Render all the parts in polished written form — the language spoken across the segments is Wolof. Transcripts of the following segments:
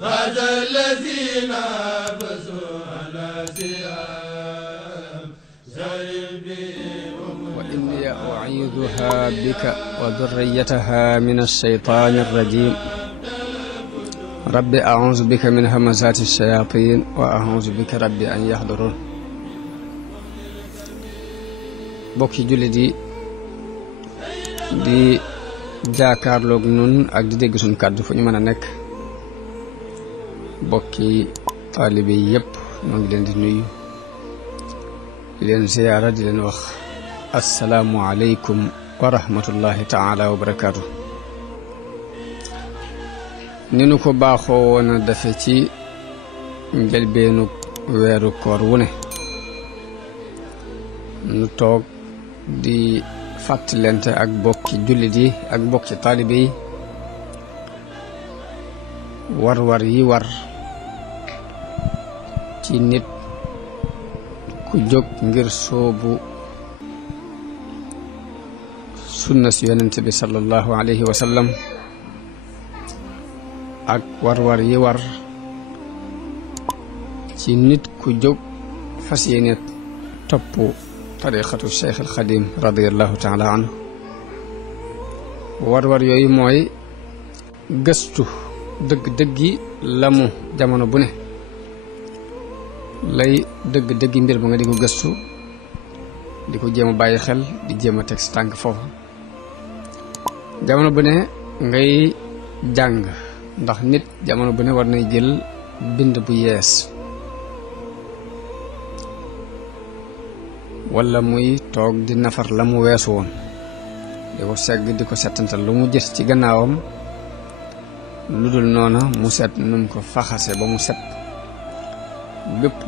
فاز الذين فازوا على ثياب وإني أعيذها بك وذريتها من الشيطان الرجيم رب أعوذ بك من همزات الشياطين وأعوذ بك رب أن يحضرون bokki jullit yi di jaakaarloog nun ak di dégg suñ kàddu fu ñu mën a nekk bokki taalibe yi yépp ñoo ngi leen di nuyu di leen ziyaara di leen wax assalaamu aleykum wa rahmatullahi taala wa barakaatu. ni nu ko baaxoo woon a defe ci njëlbeenu weeru koor wu ne nu toog di fàttalente ak bokki jullit yi ak bokki taalibe yi war yi war ci nit ku jóg ngir soobu sunna si yonent bi sallallahu alayhi wa sallam ak war yi war ci nit ku jóg fas yéene topp tariqatu Cheikh al Xadim radiallahu taala anhu war yooyu mooy gëstu dëgg-dëggi la mu jamono bu ne lay dëgg-dëggi mbir ba nga di ko gëstu di ko jéem a bàyyi xel di jéem a teg si tànk foofu jamono bu ne ngay jàng ndax nit jamono bu ne war nay jël bind bu yees wala muy toog di nafar la mu weesu woon di ko segg di ko settantal lu mu gis ci gannaawam lu dul noona mu set num ko faxase ba mu set bépp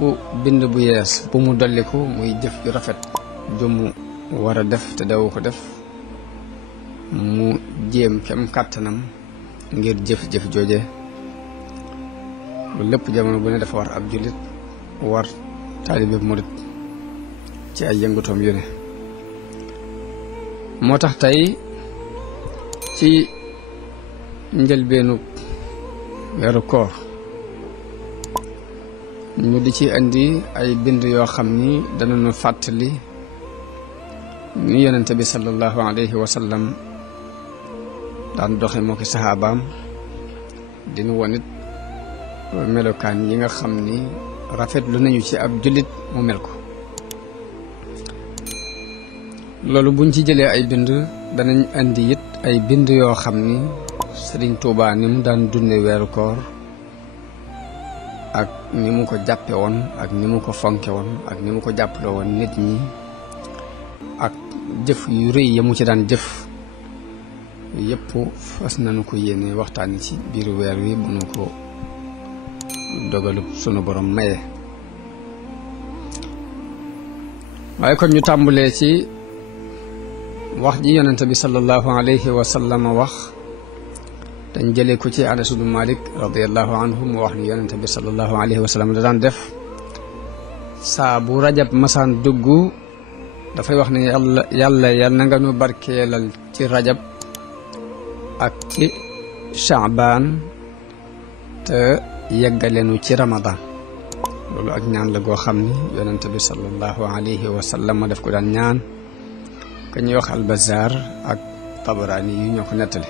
bind bu yees bu mu dolliku muy jëf ju rafet ju mu war a def te dawu ko def mu jéem kem kàttanam ngir jëf-jëf jooje lu lépp jamono bu ne dafa war ab jullit war taalibe murit ci ay yëngutoom yu ne moo tax tey ci njëlbeenu weeru koor ñu di ci andi ay bind yoo xam ni danañu fàttali ni yonente bi sallallahu alayhi wa sallam daan doxe moo ki saxaabaam dinu wonit melokaan yi nga xam ni rafetlu nañu ci ab jullit mu mel ko loolu buñ ci jëlee ay bind danañ andi it ay bind yoo xam ni Sëriñ Tuubaa ni mu daan dunde weeru koor ak ni mu ko jàppe woon ak ni mu ko fonke woon ak ni mu ko jàppale woon nit ñi ak jëf yu rëy ya mu ci daan jëf yépp fas nañu ko yéene waxtaani ci biiru weer wi bu nu ko dogalub sunu borom maye waaye kon ñu tàmbalee ci wax ji yonente bi sallallahu alayhi wa sallam wax dañ jëlee ko ci Anas ibn Malik radiallahu anhu mu wax ni yonente bi sallallahu alayhi wa sallam da daan def saa bu rajab masaan dugg dafay wax ne yàlla na nga nu barkeelal ci rajab ak ci Shaabaan te yeggaleenu ci Ramadan loolu ak ñaan la goo xam ni yonente bi sallallahu alayhi wa sallam daf ko daan ñaan ka ñuy wax Al-Bazzar ak Tabarani yu ñoo ko nettali